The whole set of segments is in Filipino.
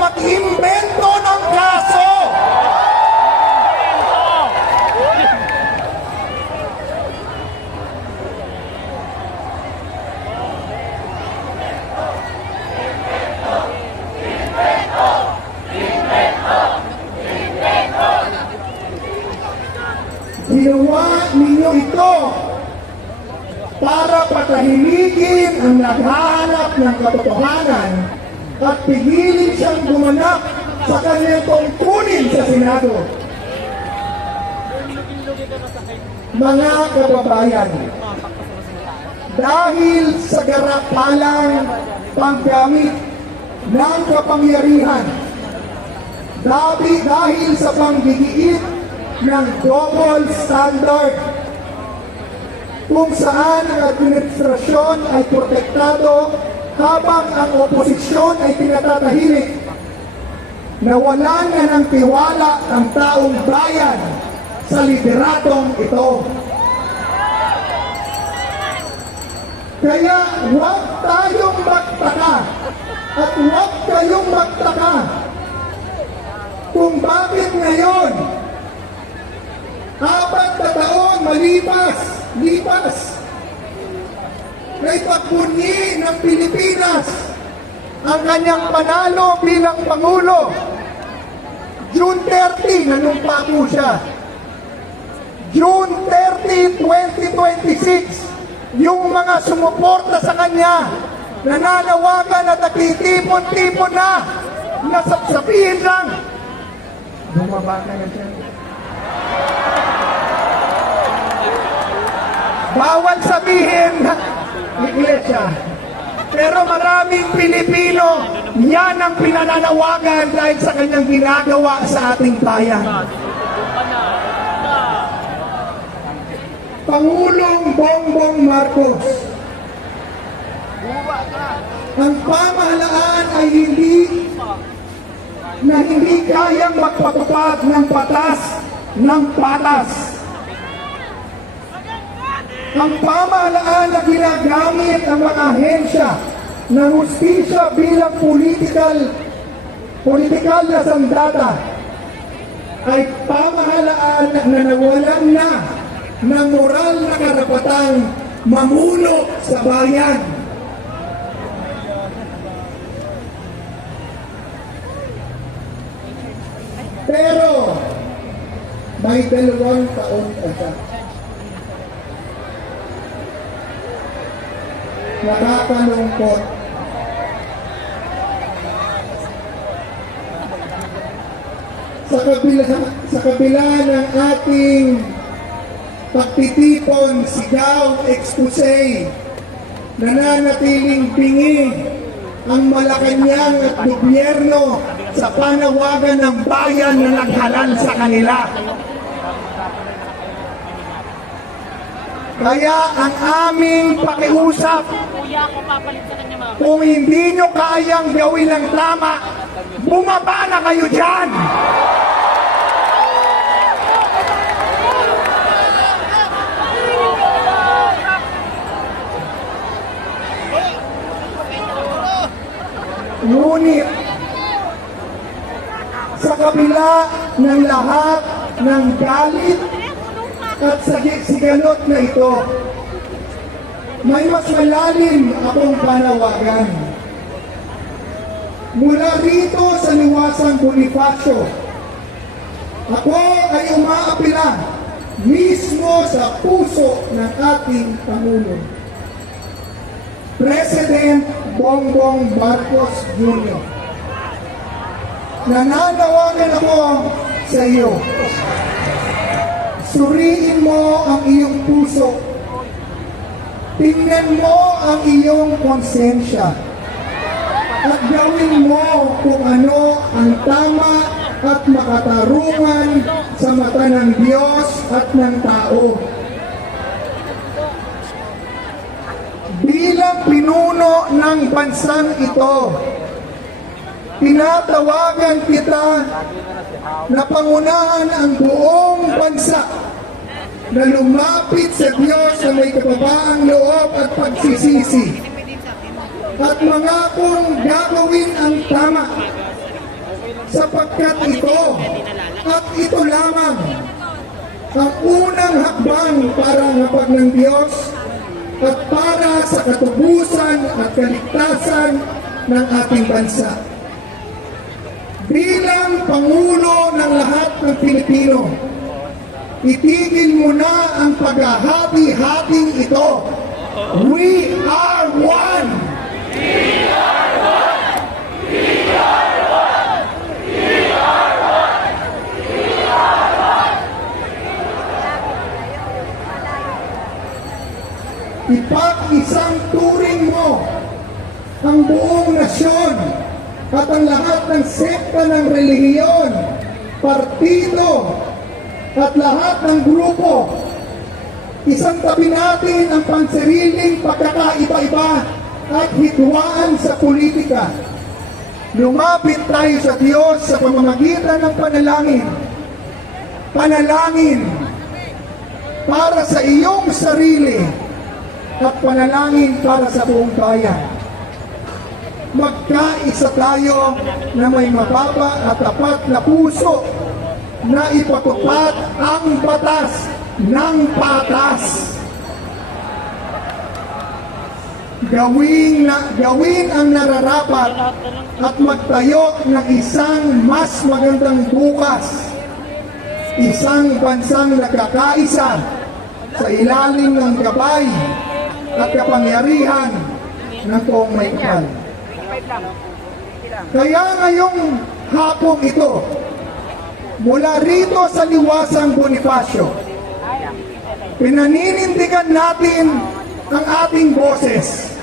mag-imbento ng kaso. Ginawa ninyo ito para patahimikin ang naghahanap ng katotohanan at pigilin siyang gumanap sa kanyang tungkulin sa Senado. Mga kababayan, dahil sa garapalang paggamit ng kapangyarihan, dahil sa panggigiit ng double standard, kung saan ang administrasyon ay protektado habang ang oposisyon ay pinatatahimik, nawalan na ng tiwala ang taong bayan sa lideratong ito. Kaya huwag tayong magtaka at huwag kayong magtaka kung bakit ngayon, 4 na taon malipas, na ipagbunyi ng Pilipinas ang kanyang panalo bilang Pangulo. June 30, nanumpa po siya. June 30, 2026, yung mga sumuporta sa kanya, nananawagan at nagtitipon-tipon na sabihin lang, bumaba na yan siya. Bawal sabihin iglesia. Pero maraming Pilipino, yan ang pinananawagan dahil sa kanyang ginagawa sa ating bayan. Pangulong Bongbong Marcos, ang pamahalaan ay hindi kayang magpatupad ng batas ng patas. Ang pamahalaan na ginagamit ang mga ahensya ng hustisya bilang politikal na sandata ay pamahalaan na nawalan na ng moral na karapatang mamuno sa bayan. Pero may 2 taon pa siya. Nakakalungkot. Sa kabila ng ating pagtitipon, sigaw, expose, nananatiling bingi ang Malacanang at gobyerno sa panawagan ng bayan na naghalal sa kanila. Kaya ang aming pakiusap, kung hindi nyo kayang gawin ang tama, bumaba na kayo dyan! Ngunit, sa kabila ng lahat ng galit at sigalot na ito, may mas malalim akong panawagan. Mula rito sa Liwasang Bonifacio, ako ay umaapila mismo sa puso ng ating Pangulo, President Bongbong Marcos Jr. Nananawagan ako sa iyo. Suriin mo ang iyong puso. Tingnan mo ang iyong konsensya. At gawin mo kung ano ang tama at makatarungan sa mata ng Diyos at ng tao. Bilang pinuno ng bansang ito, tinatawagan kita na pangunahan ang buong bansa na lumapit sa Diyos na may kababaang loob at pagsisisi at mangakong gagawin ang tama sapagkat ito at ito lamang ang unang hakbang para hapag ng Diyos at para sa katubusan at kaligtasan ng ating bansa. Bilang Pangulo ng lahat ng Pilipino, itigil mo na ang paghahati-hating ito. We are one! Ipag-isang turing mo ang buong nasyon at ang lahat ng sekta ng relihiyon, partido, at lahat ng grupo. Isang tabi natin ang pansariling pagkakaiba-iba at hidwaan sa politika. Lumapit tayo sa Diyos sa pamamagitan ng panalangin. Panalangin para sa iyong sarili at panalangin para sa buong bayan. Magkaisa tayo na may mababa at tapat na puso na ipatupad ang batas ng patas. Gawin ang nararapat at magtayo ng isang mas magandang bukas. Isang bansang nagkakaisa sa ilalim ng gabay at kapangyarihan ng Poong May Kapal. Kaya ngayong hapong ito, mula rito sa liwasang Bonifacio, pinaninindigan natin ang ating boses.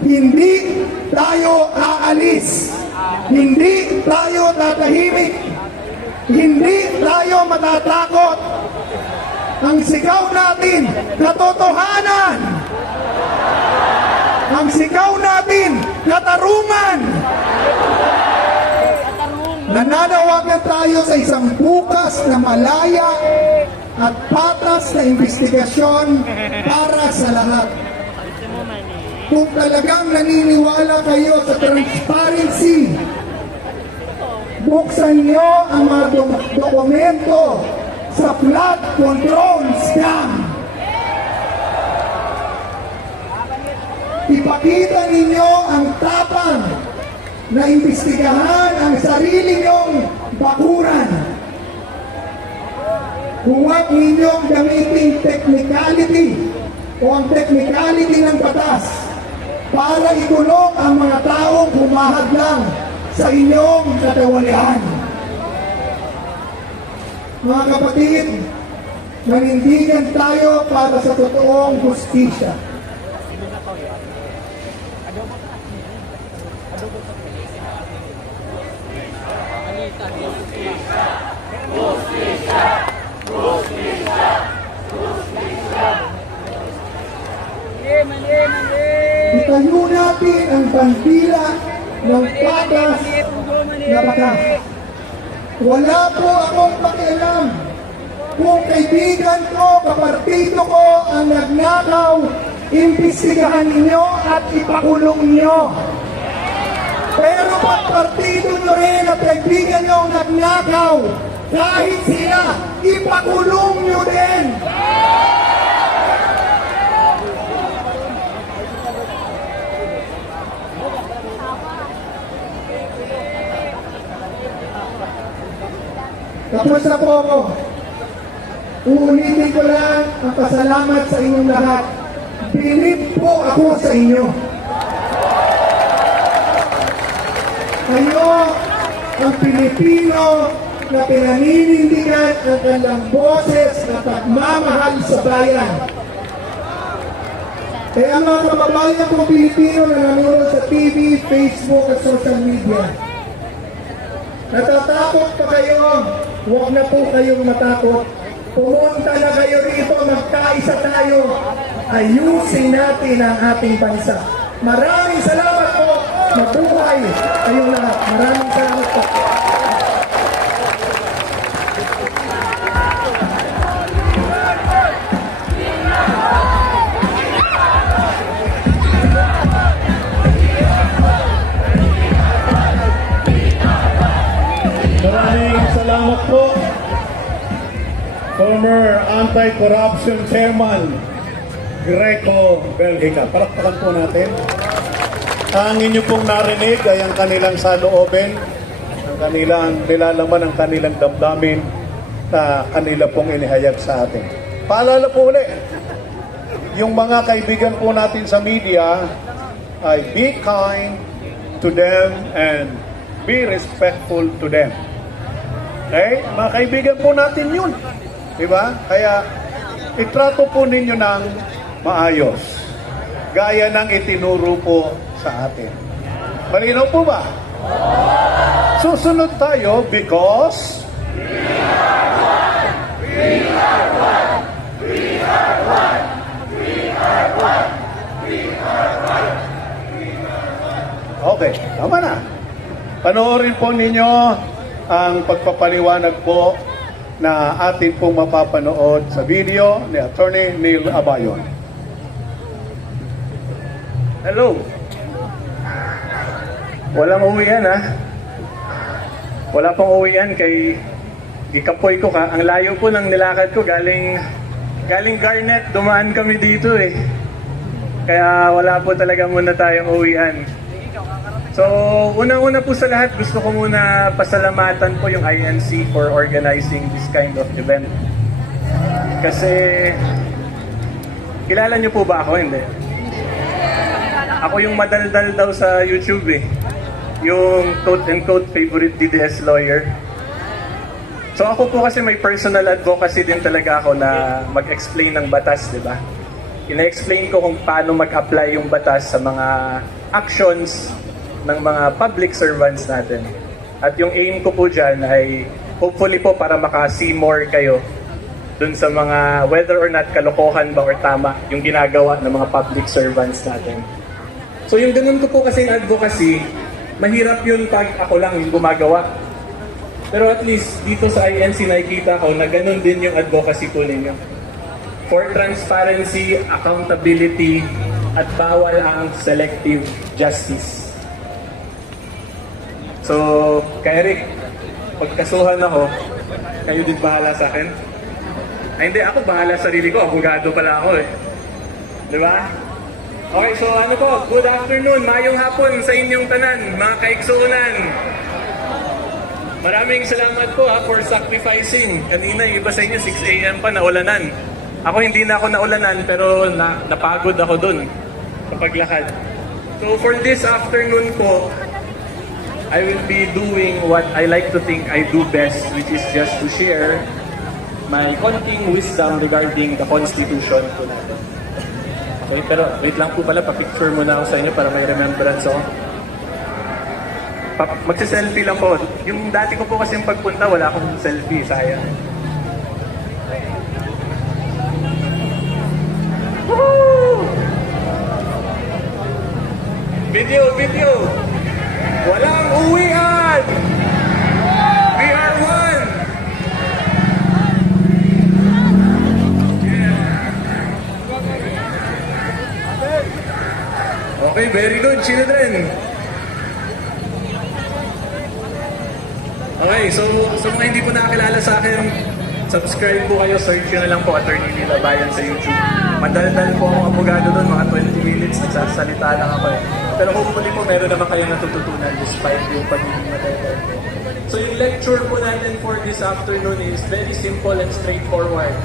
Hindi tayo aalis. Hindi tayo tatahimik. Hindi tayo matatakot. Ang sigaw natin, katotohanan. Ang sigaw natin, katarungan. Nananawagan tayo sa isang bukas na malaya at patas na investigasyon para sa lahat. Kung talagang naniniwala kayo sa transparency, buksan niyo ang mga dokumento sa flood control scam. Ipakita ninyo ang tapang na imbestigahan ang sarili niyong bakuran. Huwag ninyong gamitin technicality o ang technicality ng batas para ikulong ang mga taong humahadlang sa inyong katawalian. Mga kapatid, manindigan tayo para sa totoong hustisya. Itayo natin ang bandila ng patas na batas. Wala po akong pakialam kung kaibigan ko, kapartido ko ang nagnakaw, imbestigahan ninyo at ipakulong nyo. Pero pag partido nyo rin at kaibigan nyo ang nagnakaw, kahit sila, ipakulong nyo din. Tapos na po ako. Uulitin ko lang ang pasalamat sa inyong lahat. Bilib po ako sa inyo. Kayo ang Pilipino na pinaninindigan ang kanilang boses na pagmamahal sa bayan. Kaya mga kababayan kong Pilipino na nanonood sa TV, Facebook at social media, natatakot pa kayo? Huwag na po kayong matakot. Pumunta na kayo rito, magkaisa tayo. Ayusin natin ang ating bansa. Maraming salamat po. Mabuhay kayong lahat. Maraming salamat po. former anti-corruption chairman, Greco Belgica. Palakpakan po natin. Ang inyo pong narinig ay ang kanilang saloobin, ang kanilang nilalaman, ang kanilang damdamin na kanila pong inihayag sa atin. Paalala po ulit, yung mga kaibigan po natin sa media ay be kind to them and be respectful to them. Okay? Mga kaibigan po natin yun. Diba? Kaya itrato po ninyo ng maayos. Gaya ng itinuro po sa atin. Malinaw po ba? Susunod tayo because okay, tama na. Panoorin po ninyo ang pagpapaliwanag po na atin pong mapapanood sa video ni Attorney Neil Abayon. Hello. Walang uwian ha. Wala pang uwian kay gikapoy ko ka. Ang layo po ng nilakad ko galing Garnet, dumaan kami dito eh. Kaya wala po talaga muna tayong uwian. So, unang-una po sa lahat, gusto ko muna pasalamatan po yung INC for organizing this kind of event. Kasi, kilala niyo po ba ako? Hindi. Ako yung madaldal daw sa YouTube eh. Yung quote-unquote favorite DDS lawyer. So ako po kasi may personal advocacy din talaga ako na mag-explain ng batas, di ba? Ina-explain ko kung paano mag-apply yung batas sa mga actions ng mga public servants natin. At yung aim ko po dyan ay hopefully po para maka-see more kayo dun sa mga whether or not kalokohan ba or tama yung ginagawa ng mga public servants natin. So yung ganun ko po kasing advocacy, mahirap yun pag ako lang yung gumagawa. Pero at least dito sa INC nakikita ko na ganun din yung advocacy po ninyo. For transparency, accountability, at bawal ang selective justice. So, kay Eric, pagkasuhan ako, kayo din bahala sa akin? Ay hindi, ako bahala sa sarili ko, abogado pala ako eh. Di ba? Okay, so ano po, good afternoon, mayong hapon sa inyong tanan, mga kaiksuunan. Maraming salamat po for sacrificing. Kanina, iba sa inyo, 6 a.m. pa, naulanan. Ako hindi na ako naulanan, pero napagod ako dun sa paglakad. So for this afternoon po, I will be doing what I like to think I do best, which is just to share my konting wisdom regarding the Constitution po natin. Okay, pero wait lang po pala, pa-picture muna ako sa inyo para may remembrance ako. Magsi-selfie lang po. Yung dati ko po kasi yung pagpunta, wala akong selfie, sayang. Woo! Video! Walang uwian! We are one! Okay, very good, children. Okay, so mga hindi po nakakilala sa akin, subscribe po kayo, search nyo na lang po Attorney Neil Abayon sa YouTube. Madaldal po akong abogado doon, mga 20 minutes, nagsasalita lang ako eh. Pero hopefully po meron naman kayo natututunan despite yung pagiging madaldal po. So yung lecture po natin for this afternoon is very simple and straightforward.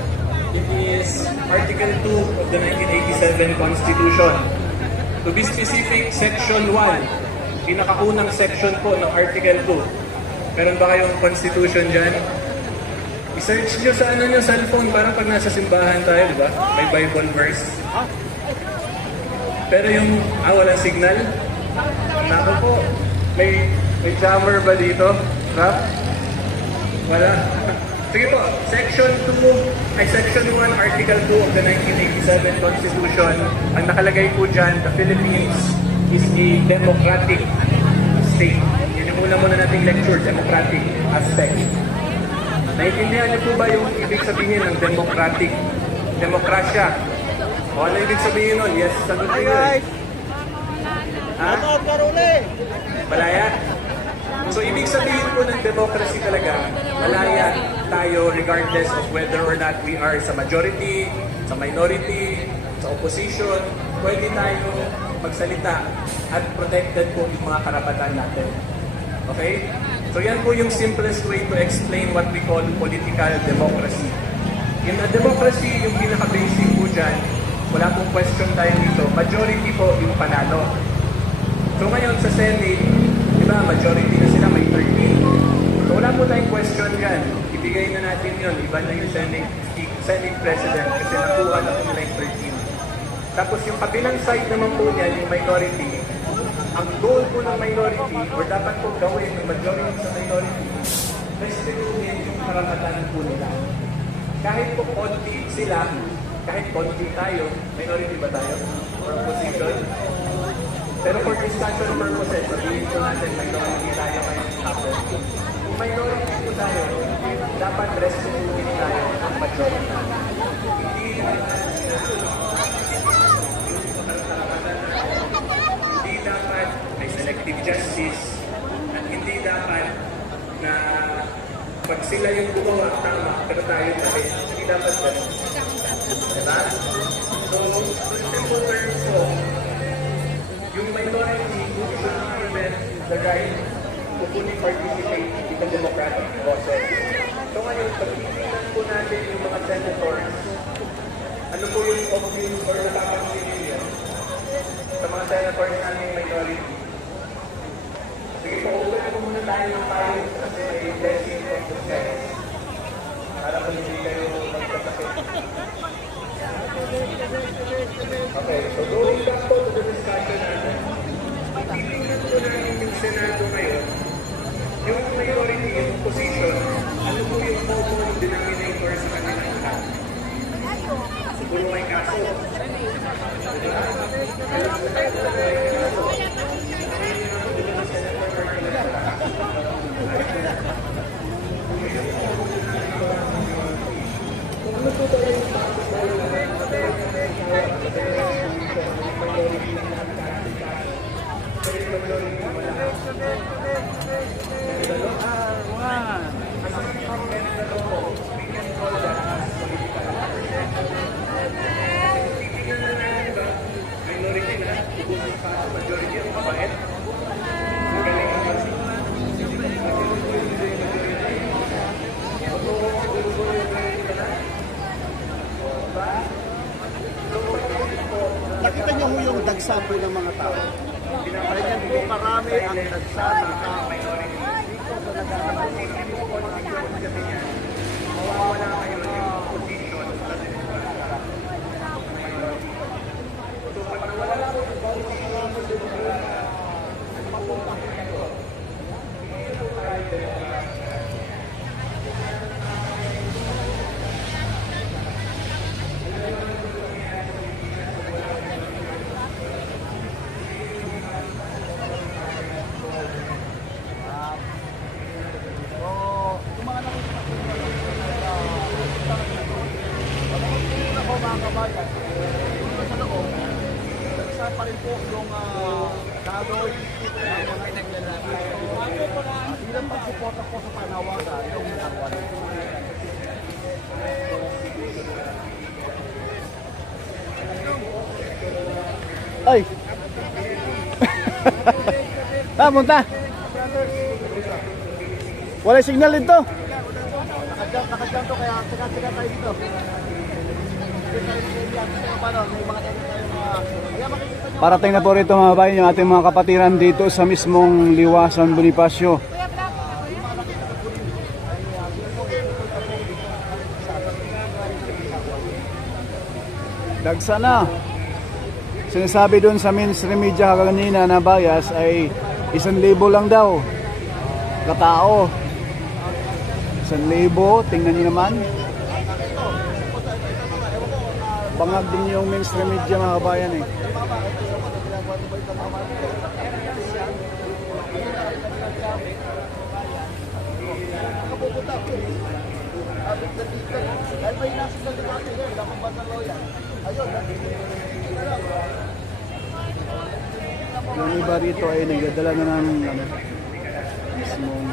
It is Article 2 of the 1987 Constitution. To be specific, Section 1, pinakaunang section po ng Article 2. Meron ba kayong Constitution dyan? I-search nyo sa nyo, cellphone, parang pag nasa simbahan tayo, di ba? May Bible verse. Pero yung, walang signal? Naku po, may jammer ba dito? Rap? Wala. Sige po, Section 1, Article 2 of the 1987 Constitution, ang nakalagay po dyan, the Philippines is a democratic state. Yun yung una nating lecture, democratic aspect. Naintindihan niyo po ba yung ibig sabihin ng democratic? Demokrasya. O ano ibig sabihin nun? Yes, sagot niyo yun. Ha? Malaya? So ibig sabihin po ng democracy talaga, malaya tayo regardless of whether or not we are sa majority, sa minority, sa opposition, pwede tayo magsalita at protected po yung mga karapatan natin. Okay? So yan po yung simplest way to explain what we call political democracy. In a democracy, yung pinaka-basic po dyan, wala pong question tayo dito, majority po yung panalo. So ngayon sa Senate, di ba, majority na sila, may 13. So wala po tayong question yan. Ibigay na natin yun, iba na yung Senate President kasi nakuha na po nila yung 13. Tapos yung kabilang side naman po niya, yung minority, ang goal po ng minority, or dapat po gawin ng majority sa minority, restituin yung karapatan po nila. Kahit po konti sila, kahit konti tayo, minority ba tayo? Or opposition? Pero for discussion purposes, sabihin po natin, minority tayo ngayon hapon. Kung minority po tayo, dapat restituin tayo ang majority. Hindi dapat may selective justice at hindi dapat na pag sila yung gumawa tama, pero tayo tayo, hindi dapat ganun. Diba? So, in simple terms po, yung minority should prevent the right to fully participate in the democratic process. So ngayon, pag-iinan po natin yung mga senators, ano po yung obvious or napapansin niyo sa mga senators namin minority? Sige po, ulan po muna tayo ng tayo kasi may blessing from the Senate. Para po hindi kayo magkasakit. Okay, so going back po to the discussion natin. Titingnan po namin yung Senado ngayon, yung minority, yung opposition, ano po yung common denominator sa kanilang lahat? Siguro may kaso. Diba? Alam mo tayo na may kaso. Ano po ba yung majority ang mabait? Nakita niyo ho yung dagsa po ng mga tao. Ganyan po karami ang dagsa ng tao. Mawawala kayo ng position sa so pag nawala po yung pa rin po yung daloy bilang pagsuporta po sa panawagan yung nakawan. Ay! Punta! Wala signal dito! Nakadyan to kaya tiga-tiga tayo dito. Parating na po rito mga bayan yung ating mga kapatiran dito sa mismong Liwasan Bonifacio. Dagsa na. Sinasabi doon sa mainstream media kanina na bias ay 1,000 lang daw katao. 1,000, tingnan niyo naman. Bangag din yung mainstream media mga kabayan eh. Yung iba rito ay nagdadala na ng mismong